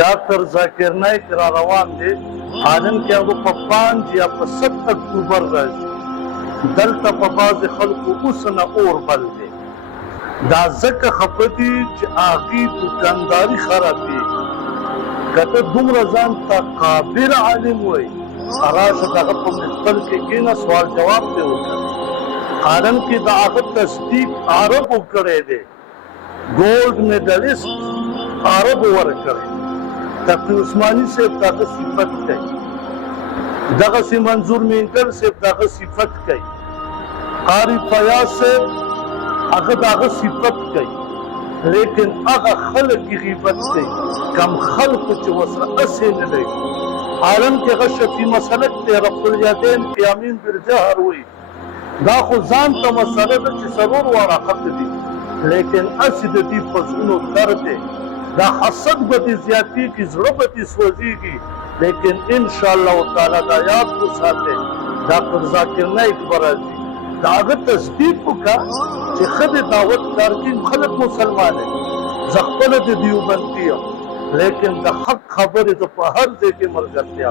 doctor ذاکر نایک را روان دی عالم کې هغه په 5 یا په 7 اکتوبر راځي دلته په بعضې خلکو اوس نه اور بل دی دا ځکه خفه دي چې هغې دوکانداري خرابېږي که ته دومره ځان ته قابل عالم وایي راشه دغه په محفل کې کښېنه سوال جواب دې وکړه عالم کې د هغه تصدیق عربو کړی دی ګولډ میډلیسټ عربو ورکړی تقي عثماني صاحب دغه صفت کوي دغسې منظور مینګل صاحب دغه صفت کوي قاری فیاض صاحب هغه دغه صفت کوي لیکن هغه خلک غیبت کوي کم خلکو چې ورسره هسې نه لري عالم کې هغه شفیع مسلک دی رفع الیدین فی امین بالجهر وایي دا خو ځان ته مسله ده چې څلور واړه حق دي لیکن هسې د دې په زړونو درد دی دا حسد به دې زیاتېږي زړه به دې سوځېږي لیکن انشاءالله تعالی دا یاد وساتئ ډاکټر ذاکر نایک به راځي د هغه تصدیق وکړه چې ښه د دعوت کارکین خلک مسلمان دي زه خپله د دیوبندي یم لیکن د حق خبرې ته په هر ځای کې ملګرتیا